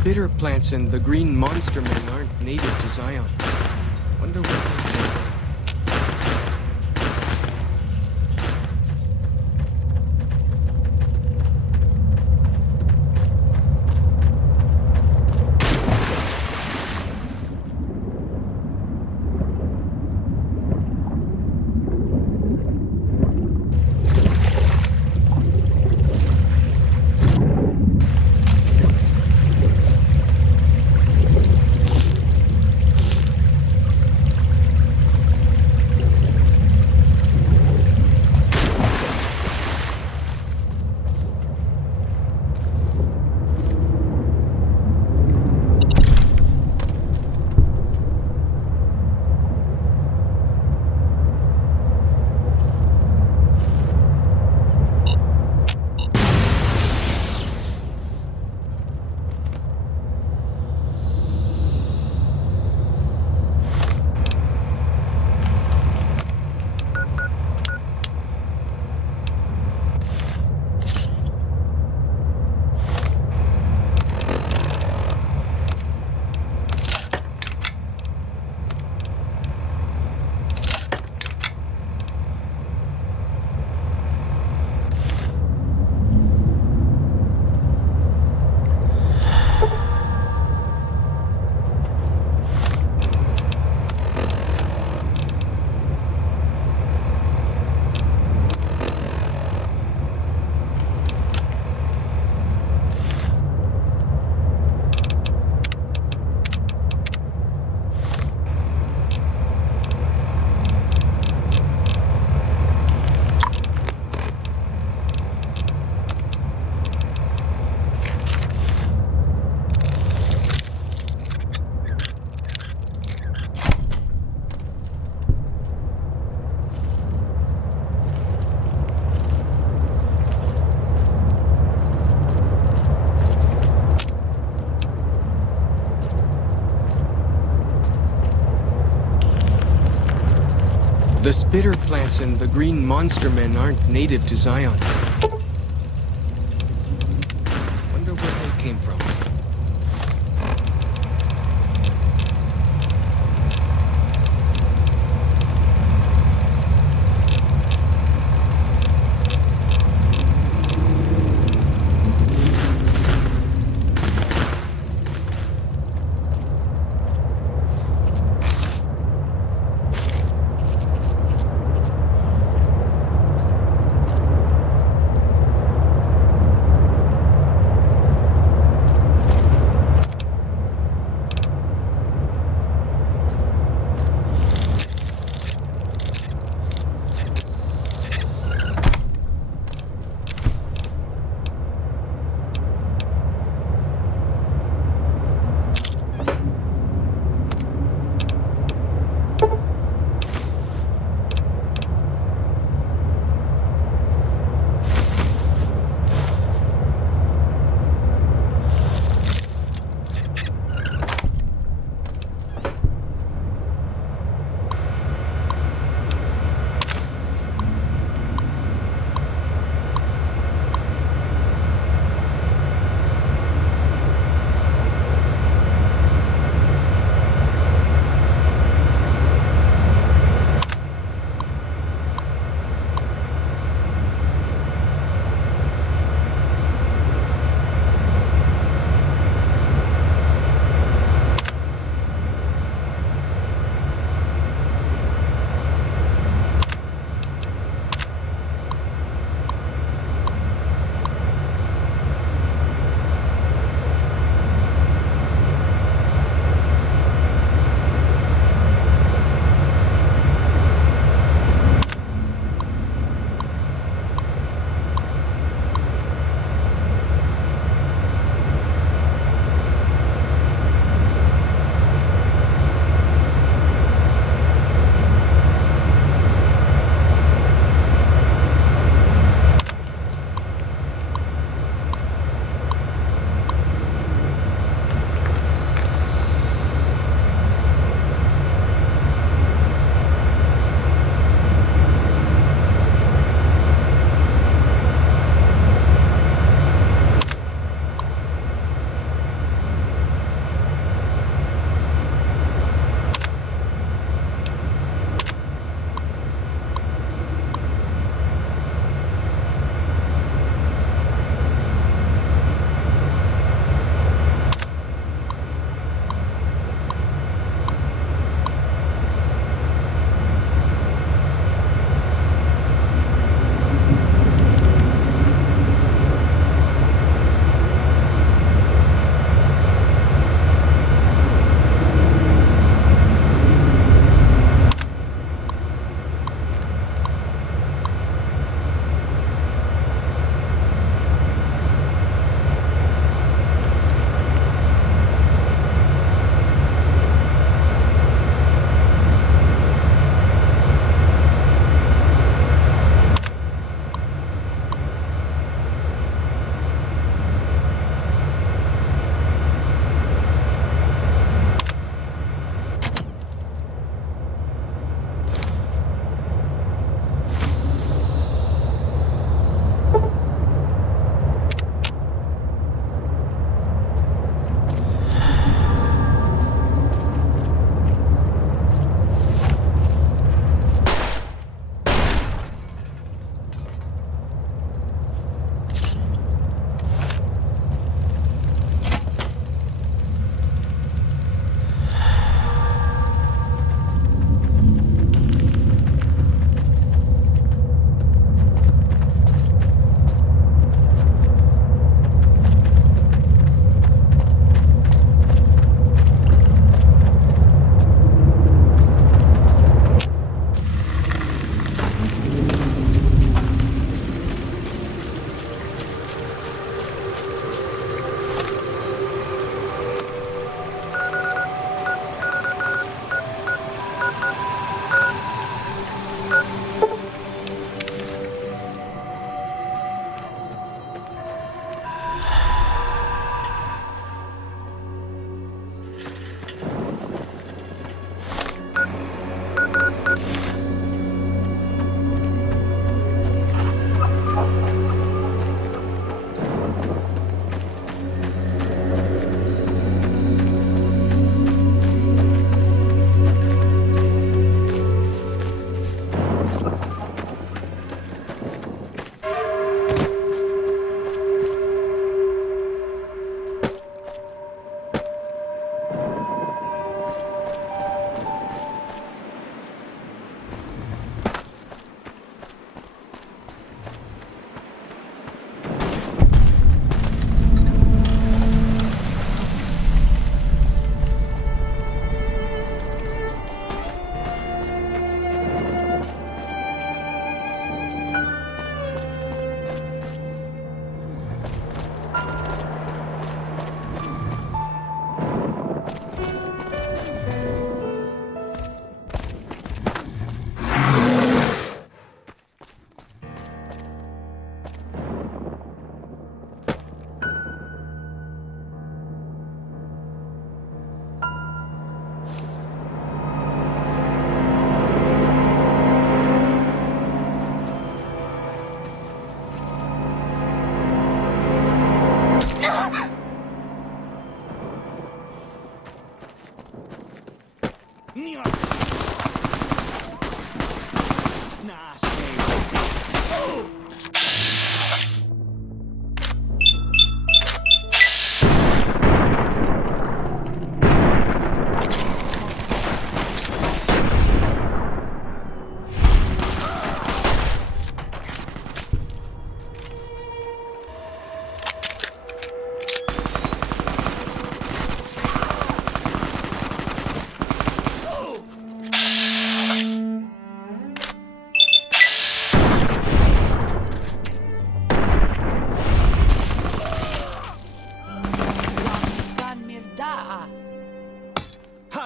spitter plants and the green monster men aren't native to Zion. Wonder what they do. The spitter plants and the green monster men aren't native to Zion. Wonder where they came from.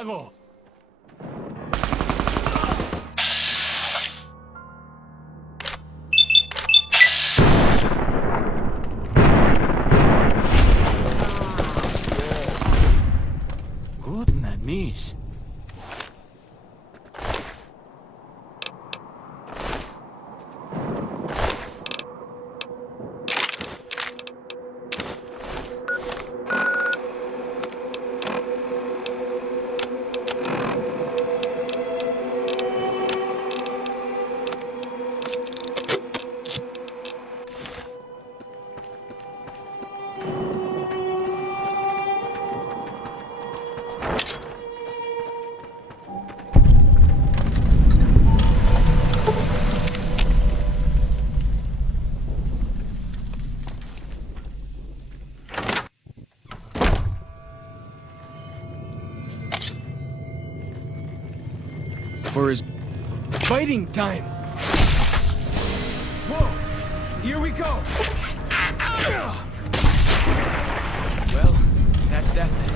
Hago! Goodness me. For his fighting time. Whoa! Here we go! Well, that's that then.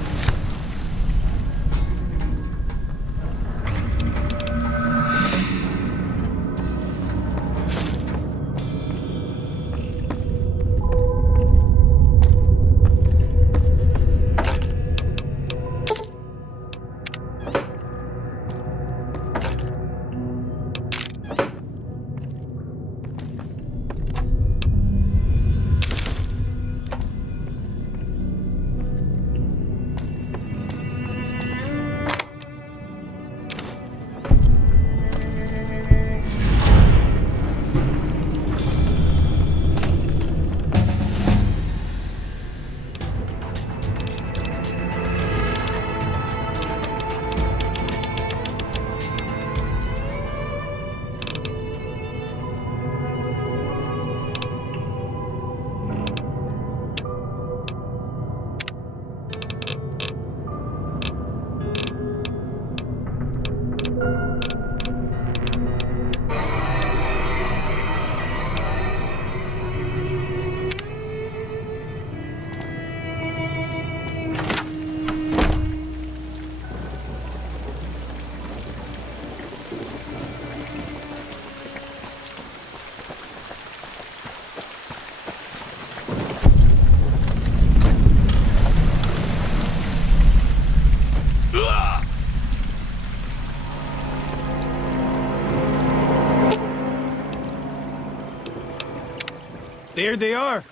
There they are!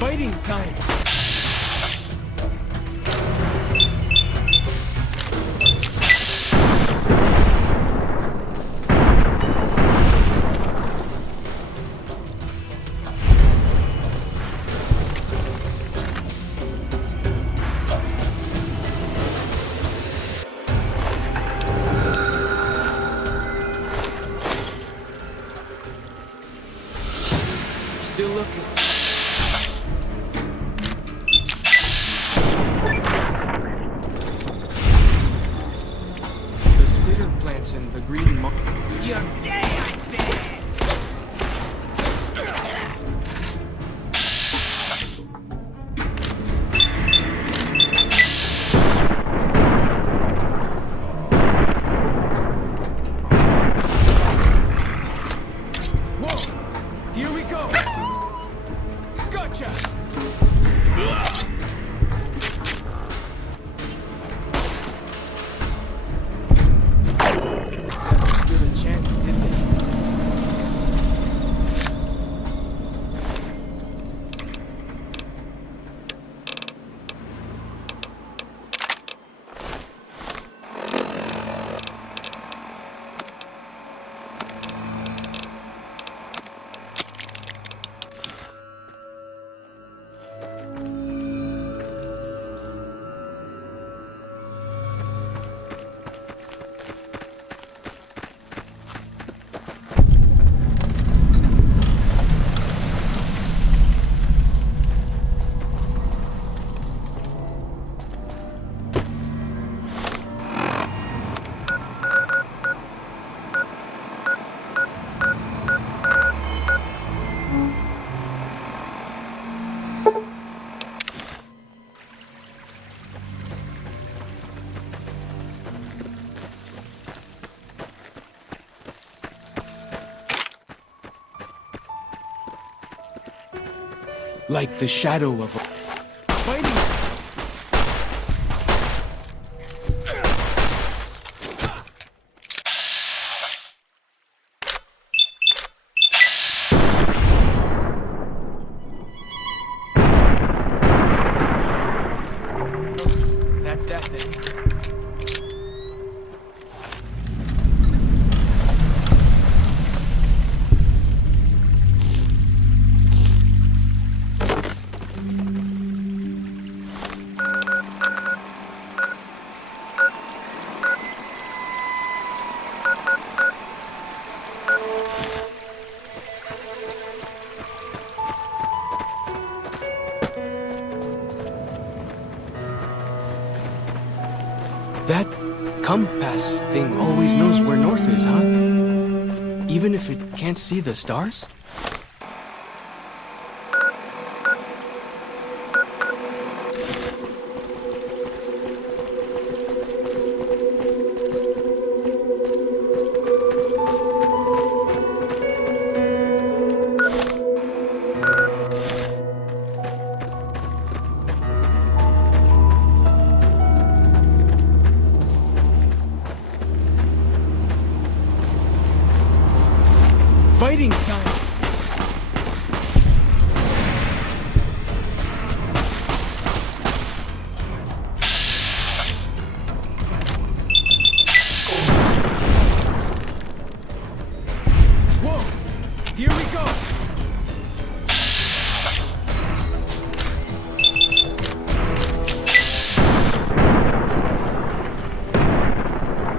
Fighting time! Still looking. The spitter plants in the green You're dead, I bet! Whoa! Here we go! Gotcha! Never stood a chance, did they? Like the shadow of a... Fighting! That's that then. That compass thing always knows where north is, huh? Even if it can't see the stars? Fighting time! Whoa! Here we go!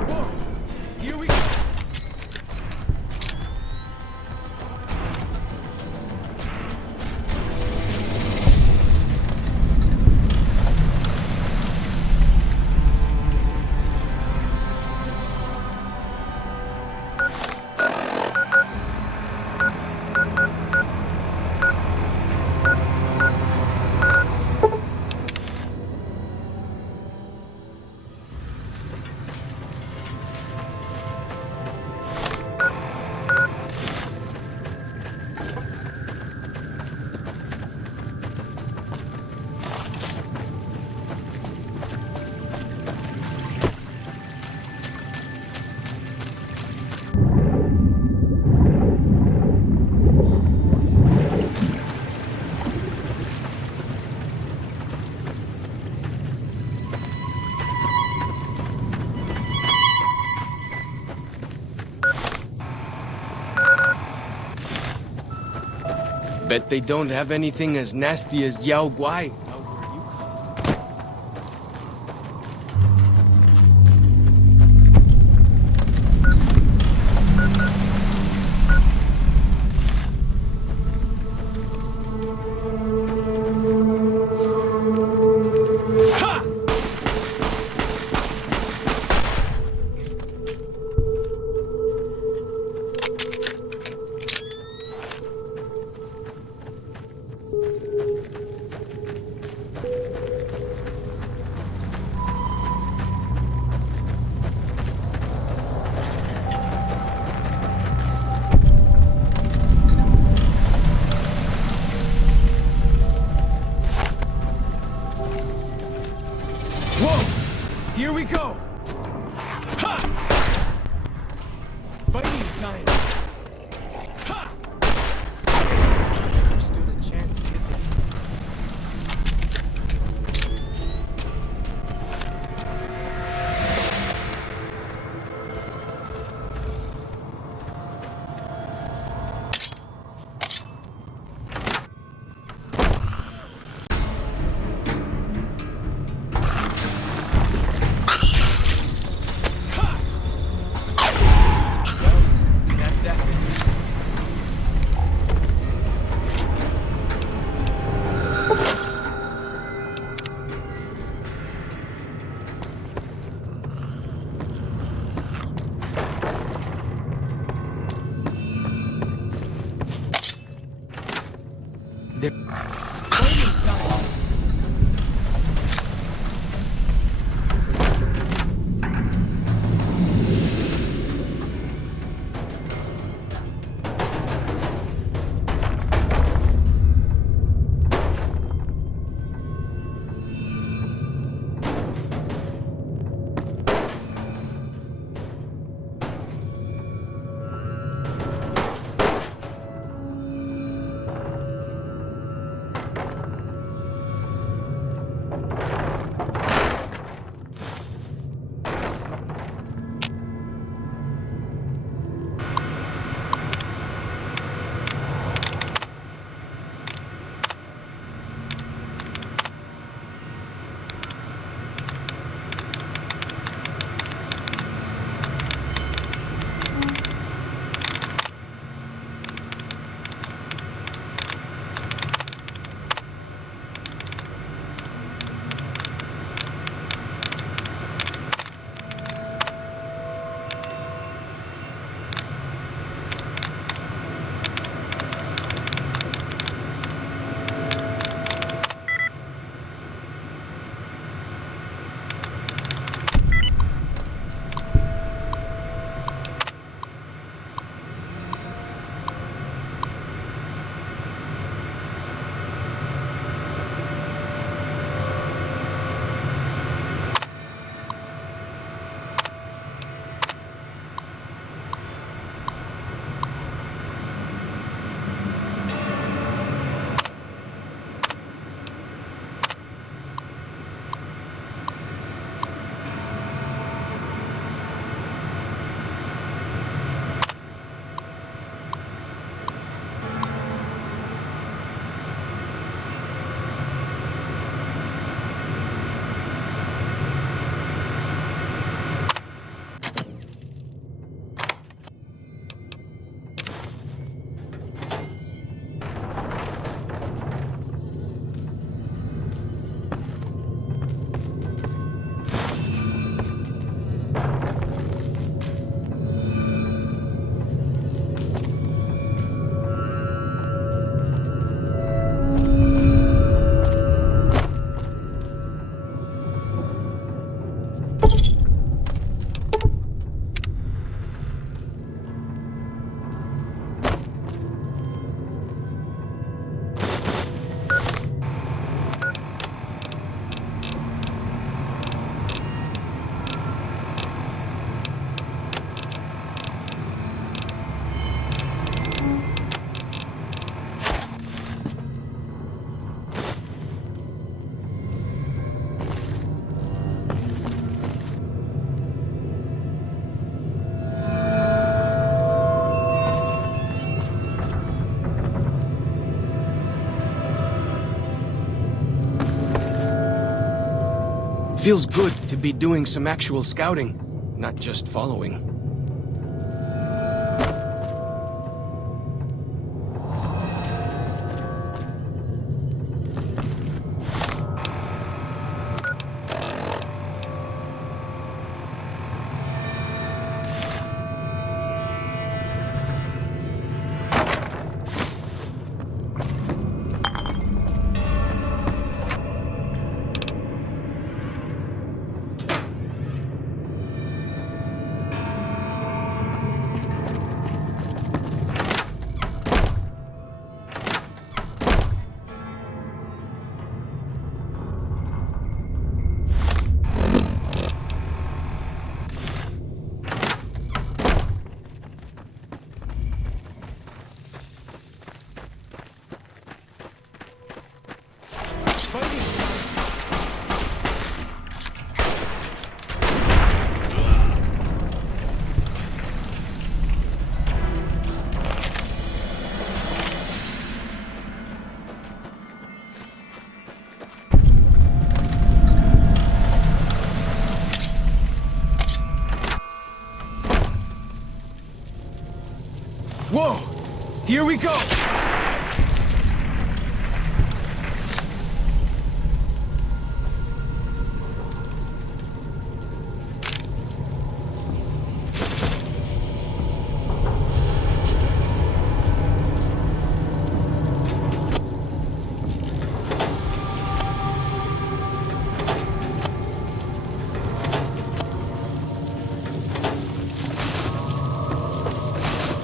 Whoa! Here we go! Bet they don't have anything as nasty as Yao Guai. Here we go! Ha! Fighting time! Ha! Never stood a chance, did they? Feels good to be doing some actual scouting, not just following. Whoa! Here we go!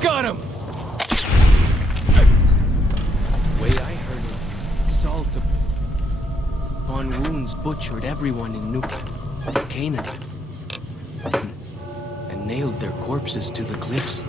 Got him! Way I heard it, Salt upon wounds butchered everyone in New Canaan and nailed their corpses to the cliffs.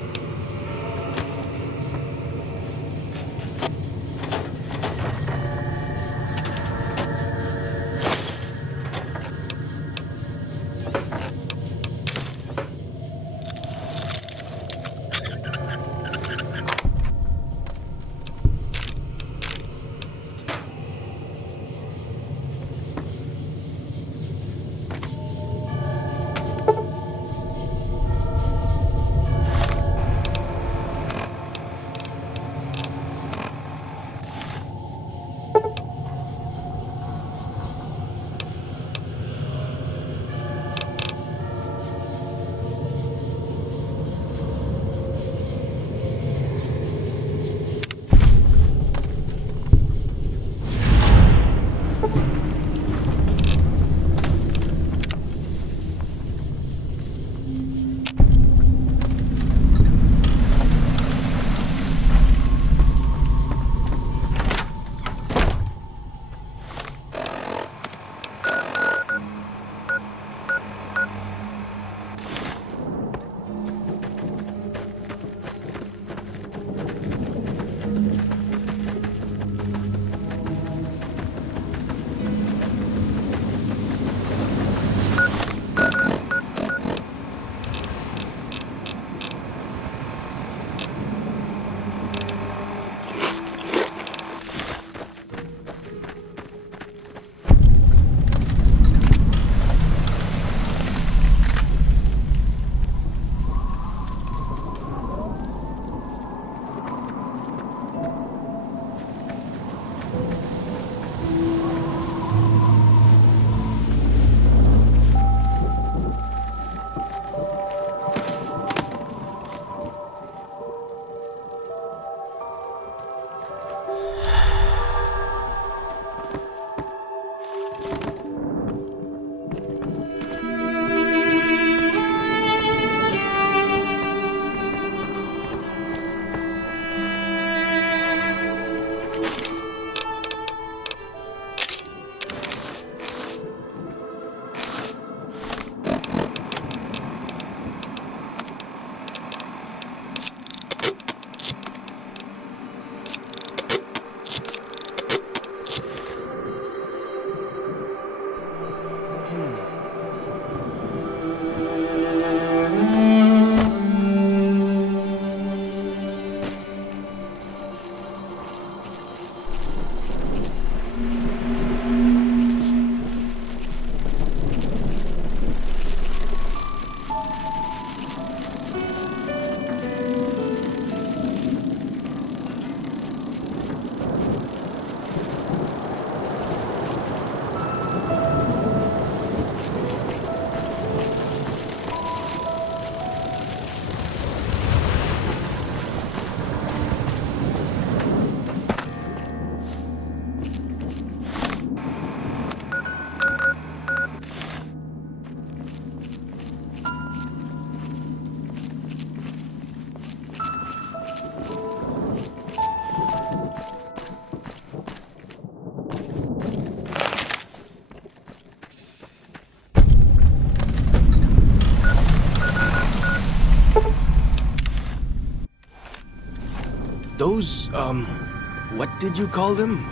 what did you call them?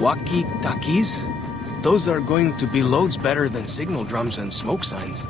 Walkie-talkies? Those are going to be loads better than signal drums and smoke signs.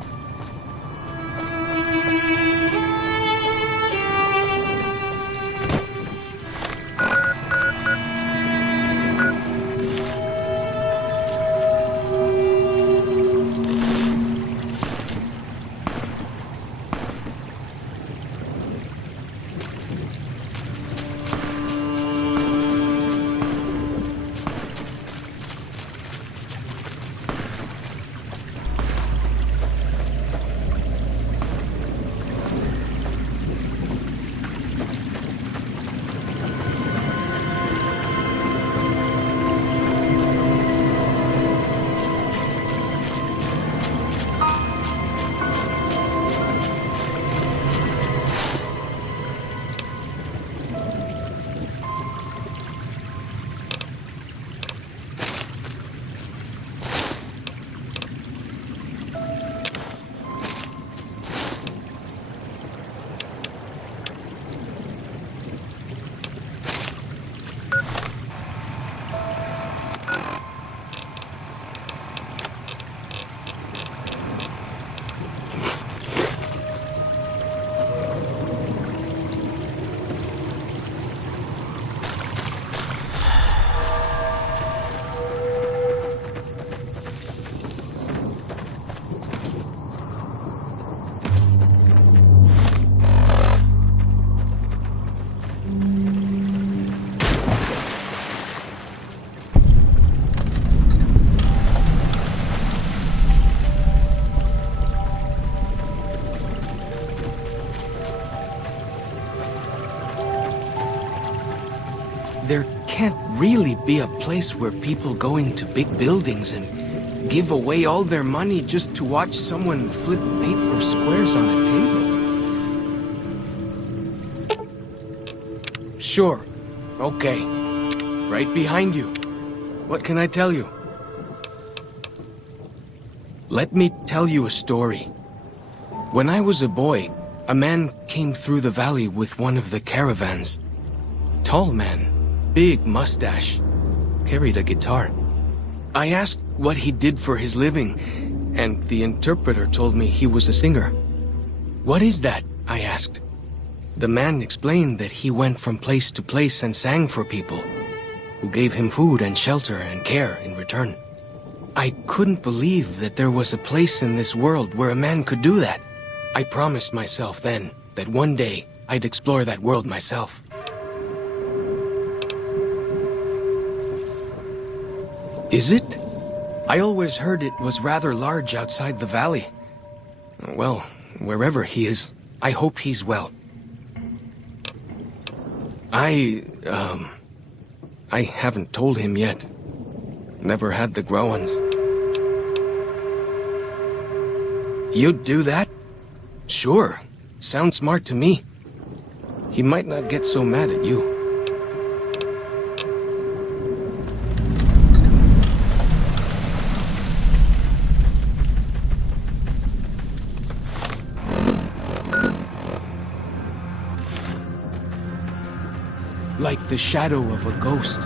There can't really be a place where people go into big buildings and give away all their money just to watch someone flip paper squares on a table. Sure. Okay. Right behind you. What can I tell you? Let me tell you a story. When I was a boy, a man came through the valley with one of the caravans. Tall man. Big mustache, carried a guitar. I asked what he did for his living, and the interpreter told me he was a singer. What is that? I asked. The man explained that he went from place to place and sang for people, who gave him food and shelter and care in return. I couldn't believe that there was a place in this world where a man could do that. I promised myself then that one day I'd explore that world myself. Is it? I always heard it was rather large outside the valley. Well, wherever he is, I hope he's well. I haven't told him yet. Never had the grow-ons. You'd do that? Sure. Sounds smart to me. He might not get so mad at you. Like the shadow of a ghost.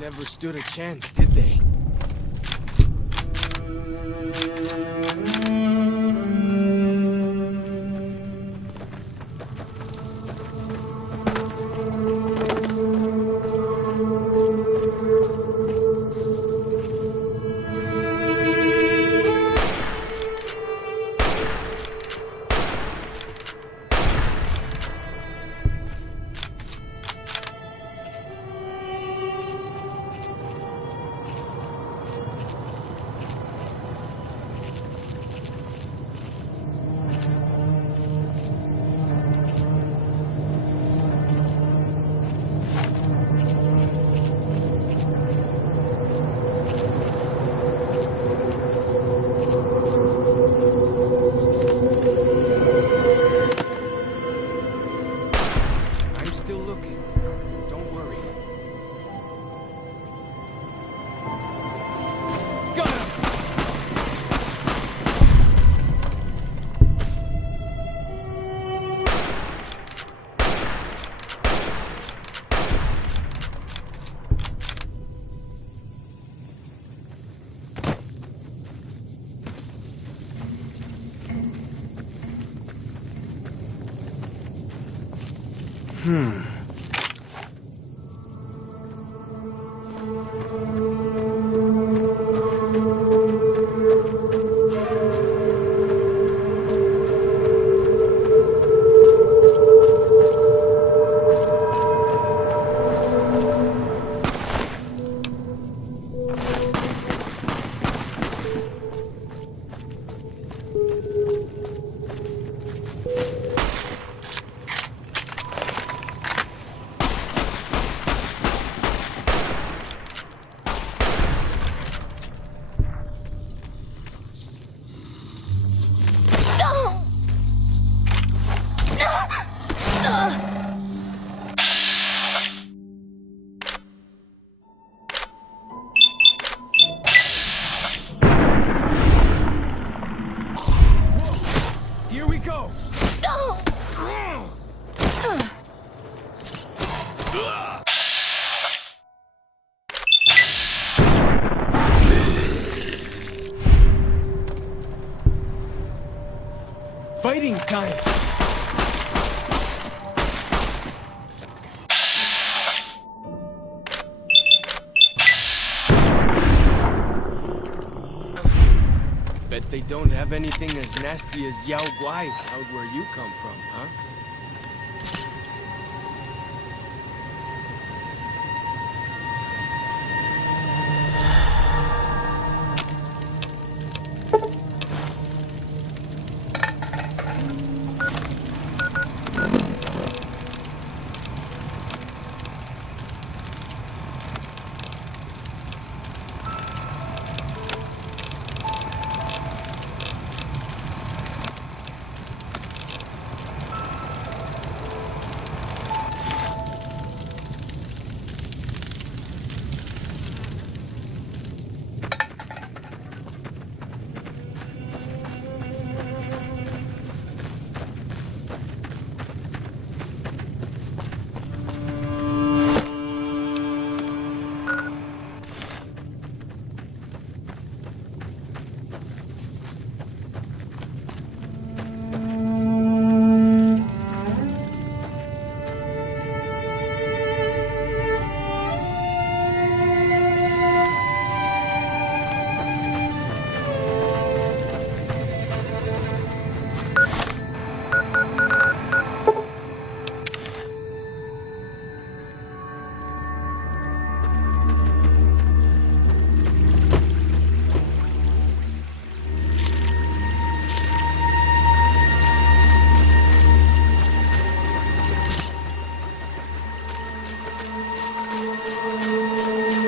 Never stood a chance, did they? Fighting time! Bet they don't have anything as nasty as Yao Guai out where you come from, huh?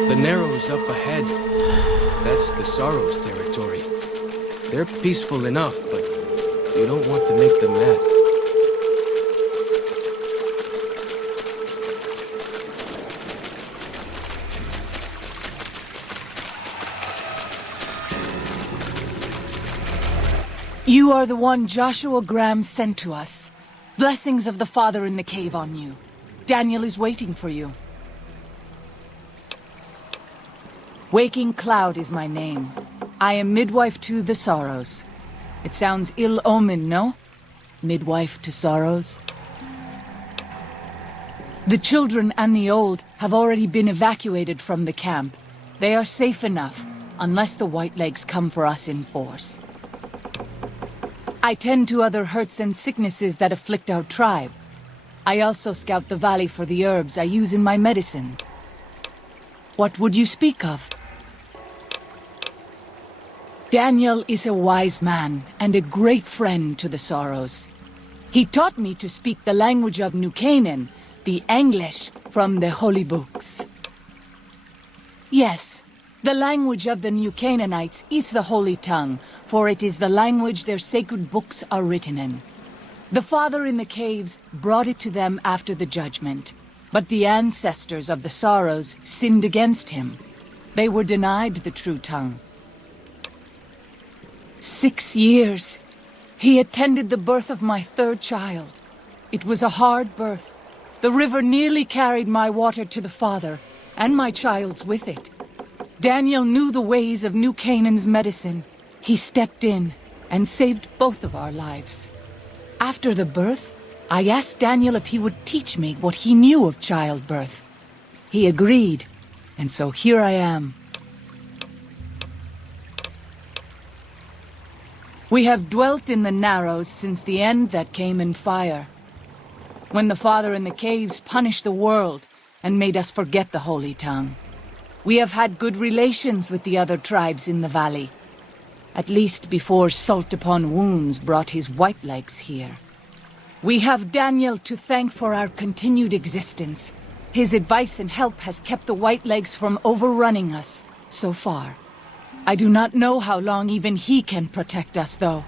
The Narrows up ahead. That's the Sorrows territory. They're peaceful enough, but you don't want to make them mad. You are the one Joshua Graham sent to us. Blessings of the Father in the cave on you. Daniel is waiting for you. Waking Cloud is my name. I am midwife to the Sorrows. It sounds ill-omened, no? Midwife to Sorrows? The children and the old have already been evacuated from the camp. They are safe enough, unless the Whitelegs come for us in force. I tend to other hurts and sicknesses that afflict our tribe. I also scout the valley for the herbs I use in my medicine. What would you speak of? Daniel is a wise man and a great friend to the Sorrows. He taught me to speak the language of New Canaan, the English from the holy books. Yes, the language of the New Canaanites is the holy tongue, for it is the language their sacred books are written in. The Father in the caves brought it to them after the judgment, but the ancestors of the Sorrows sinned against him. They were denied the true tongue. 6 years. He attended the birth of my third child. It was a hard birth. The river nearly carried my water to the Father, and my child's with it. Daniel knew the ways of New Canaan's medicine. He stepped in and saved both of our lives. After the birth, I asked Daniel if he would teach me what he knew of childbirth. He agreed, and so here I am. We have dwelt in the Narrows since the end that came in fire. When the Father in the caves punished the world and made us forget the holy tongue. We have had good relations with the other tribes in the valley. At least before Salt Upon Wounds brought his Whitelegs here. We have Daniel to thank for our continued existence. His advice and help has kept the Whitelegs from overrunning us so far. I do not know how long even he can protect us, though.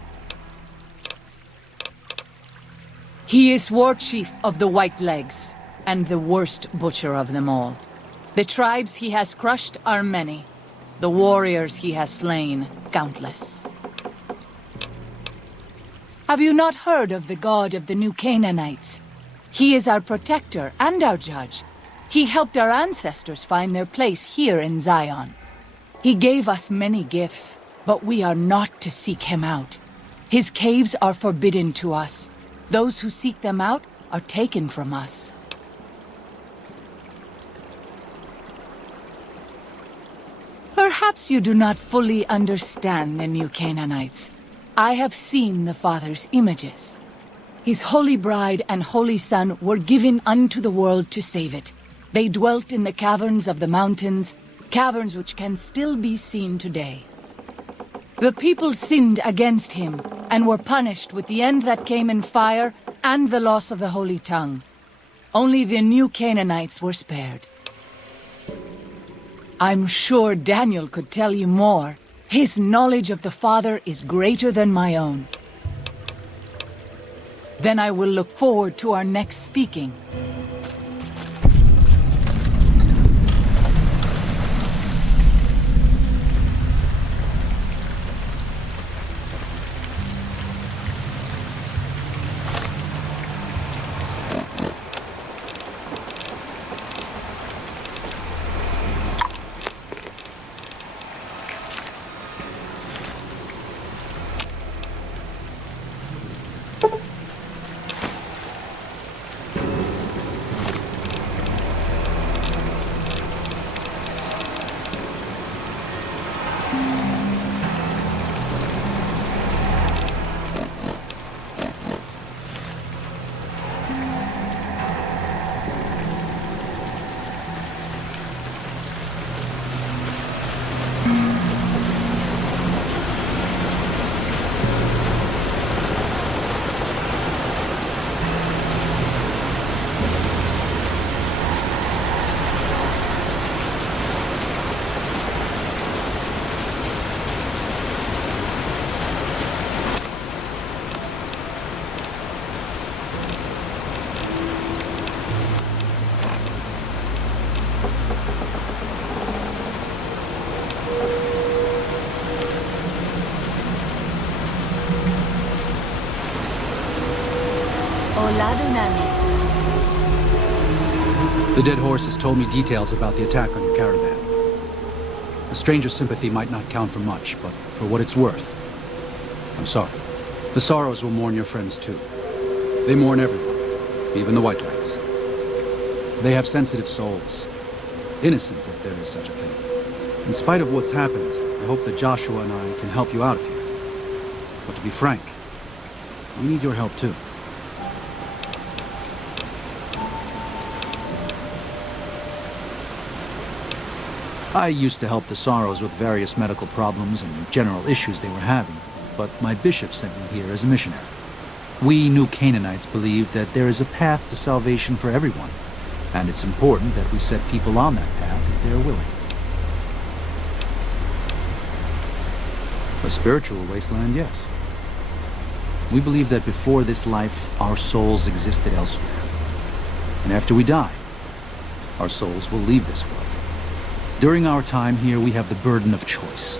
He is war chief of the Whitelegs, and the worst butcher of them all. The tribes he has crushed are many. The warriors he has slain, countless. Have you not heard of the god of the New Canaanites? He is our protector and our judge. He helped our ancestors find their place here in Zion. He gave us many gifts, but we are not to seek him out. His caves are forbidden to us. Those who seek them out are taken from us. Perhaps you do not fully understand the new Canaanites. I have seen the Father's images. His holy bride and holy son were given unto the world to save it. They dwelt in the caverns of the mountains, caverns which can still be seen today. The people sinned against him, and were punished with the end that came in fire and the loss of the holy tongue. Only the new Canaanites were spared. I'm sure Daniel could tell you more. His knowledge of the Father is greater than my own. Then I will look forward to our next speaking. The dead horse has told me details about the attack on your caravan. A stranger's sympathy might not count for much, but for what it's worth, I'm sorry. The Sorrows will mourn your friends too. They mourn everyone, even the Whitelights. They have sensitive souls. Innocent, if there is such a thing. In spite of what's happened, I hope that Joshua and I can help you out of here. But to be frank, we need your help too. I used to help the Sorrows with various medical problems and general issues they were having, but my bishop sent me here as a missionary. We new Canaanites believe that there is a path to salvation for everyone, and it's important that we set people on that path if they are willing. A spiritual wasteland, yes. We believe that before this life, our souls existed elsewhere. And after we die, our souls will leave this world. During our time here, we have the burden of choice.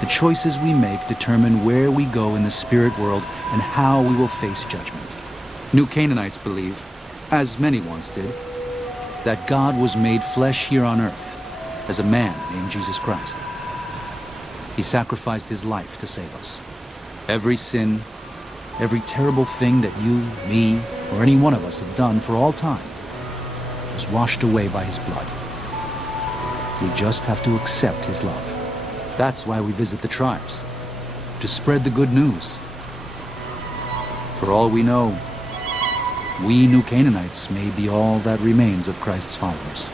The choices we make determine where we go in the spirit world and how we will face judgment. New Canaanites believe, as many once did, that God was made flesh here on earth as a man named Jesus Christ. He sacrificed his life to save us. Every sin, every terrible thing that you, me, or any one of us have done for all time was washed away by his blood. We just have to accept his love. That's why we visit the tribes, to spread the good news. For all we know, we new Canaanites may be all that remains of Christ's followers.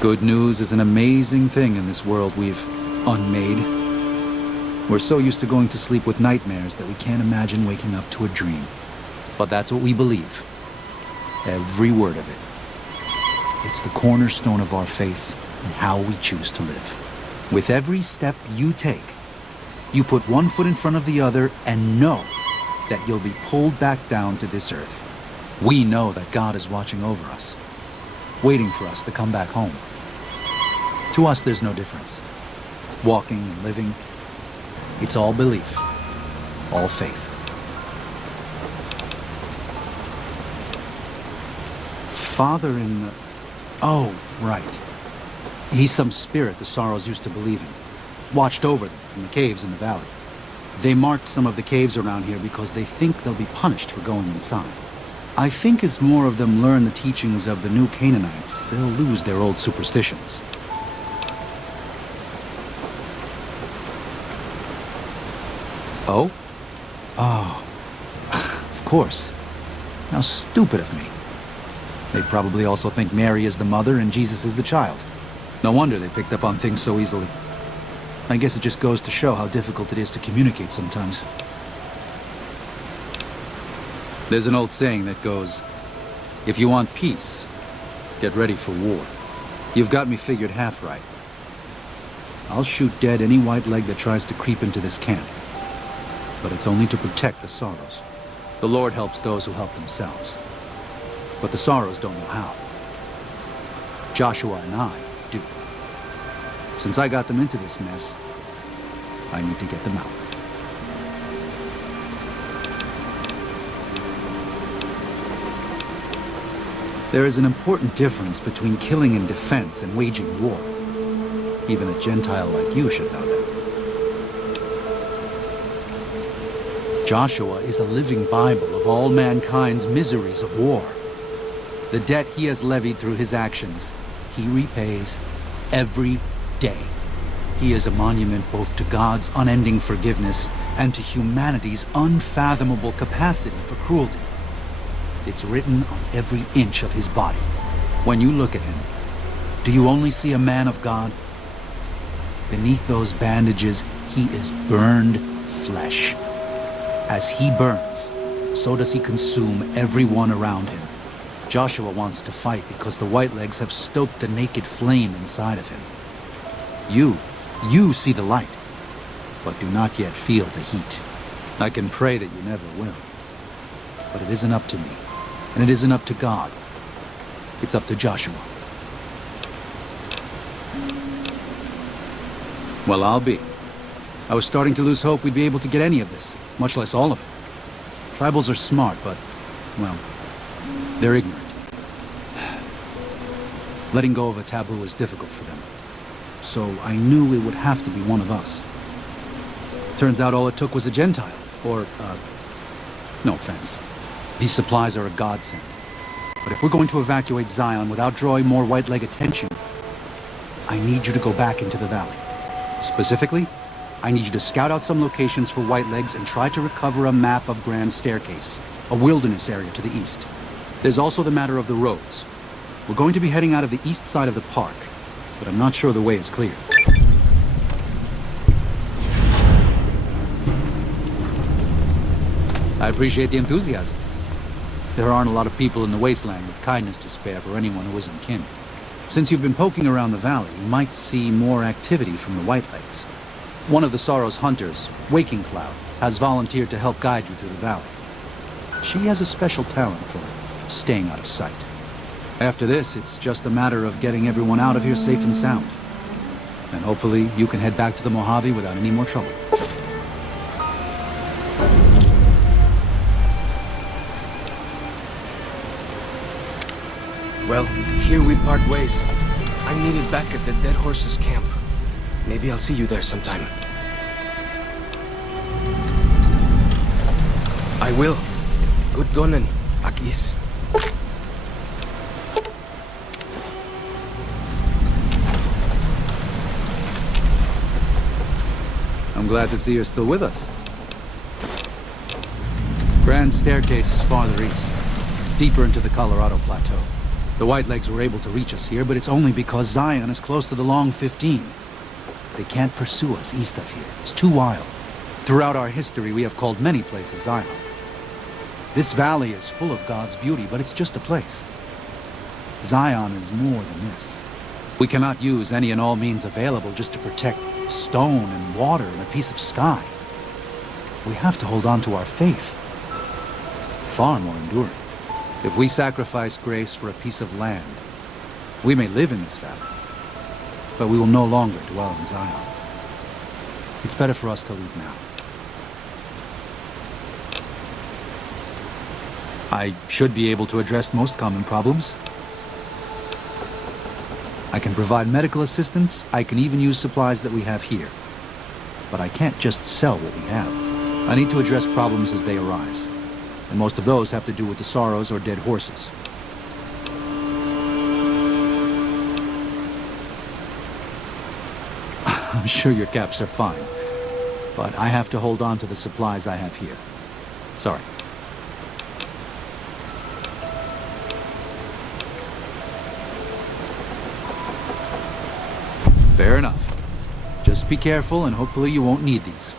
Good news is an amazing thing in this world we've unmade. We're so used to going to sleep with nightmares that we can't imagine waking up to a dream. But that's what we believe. Every word of it. It's the cornerstone of our faith and how we choose to live. With every step you take, you put one foot in front of the other and know that you'll be pulled back down to this earth. We know that God is watching over us, waiting for us to come back home. To us, there's no difference. Walking and living, it's all belief. all faith. Father in the... Oh, right. He's some spirit the Sorrows used to believe in. Watched over them in the caves in the valley. They marked some of the caves around here because they think they'll be punished for going inside. I think as more of them learn the teachings of the new Canaanites, they'll lose their old superstitions. Oh? Oh. Of course. How stupid of me. They probably also think Mary is the mother and Jesus is the child. No wonder they picked up on things so easily. I guess it just goes to show how difficult it is to communicate sometimes. There's an old saying that goes, if you want peace, get ready for war. You've got me figured half right. I'll shoot dead any white leg that tries to creep into this camp. But it's only to protect the Sorrows. The Lord helps those who help themselves. But the Sorrows don't know how. Joshua and I do. Since I got them into this mess, I need to get them out. There is an important difference between killing in defense and waging war. Even a Gentile like you should know that. Joshua is a living Bible of all mankind's miseries of war. The debt he has levied through his actions, he repays every day. He is a monument both to God's unending forgiveness and to humanity's unfathomable capacity for cruelty. It's written on every inch of his body. When you look at him, do you only see a man of God? Beneath those bandages, he is burned flesh. As he burns, so does he consume everyone around him. Joshua wants to fight because the Whitelegs have stoked the naked flame inside of him. You see the light, but do not yet feel the heat. I can pray that you never will. But it isn't up to me, and it isn't up to God. It's up to Joshua. Well, I'll be. I was starting to lose hope we'd be able to get any of this, much less all of it. Tribals are smart, but, well, they're ignorant. Letting go of a taboo is difficult for them. So I knew it would have to be one of us. Turns out all it took was a Gentile, or, no offense. These supplies are a godsend. But if we're going to evacuate Zion without drawing more white-leg attention, I need you to go back into the valley. Specifically, I need you to scout out some locations for Whitelegs and try to recover a map of Grand Staircase, a wilderness area to the east. There's also the matter of the roads. We're going to be heading out of the east side of the park, but I'm not sure the way is clear. I appreciate the enthusiasm. There aren't a lot of people in the wasteland with kindness to spare for anyone who isn't kin. Since you've been poking around the valley, you might see more activity from the Whitelegs. One of the Sorrow's hunters, Waking Cloud, has volunteered to help guide you through the valley. She has a special talent for staying out of sight. After this, it's just a matter of getting everyone out of here safe and sound. And hopefully you can head back to the Mojave without any more trouble. Well, here we part ways. I'm needed back at the Dead Horses camp. Maybe I'll see you there sometime. I will. Good gonen, Akis. I'm glad to see you're still with us. Grand Staircase is farther east, deeper into the Colorado Plateau. The Whitelegs were able to reach us here, but it's only because Zion is close to the Long 15. They can't pursue us east of here. It's too wild. Throughout our history, we have called many places Zion. This valley is full of God's beauty, but it's just a place. Zion is more than this. We cannot use any and all means available just to protect stone and water and a piece of sky. We have to hold on to our faith. Far more enduring. If we sacrifice grace for a piece of land, we may live in this valley, but we will no longer dwell in Zion. It's better for us to leave now. I should be able to address most common problems. I can provide medical assistance. I can even use supplies that we have here. But I can't just sell what we have. I need to address problems as they arise. And most of those have to do with the sorrows or dead horses. I'm sure your caps are fine, but I have to hold on to the supplies I have here. Sorry. Fair enough. Just be careful and hopefully you won't need these.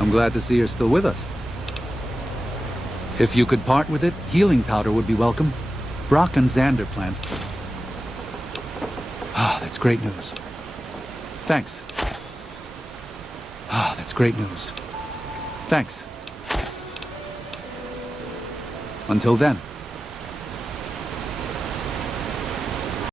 I'm glad to see you're still with us. If you could part with it, healing powder would be welcome. Brock and Xander plans. Ah, that's great news. Thanks. Ah, that's great news. Thanks. Until then.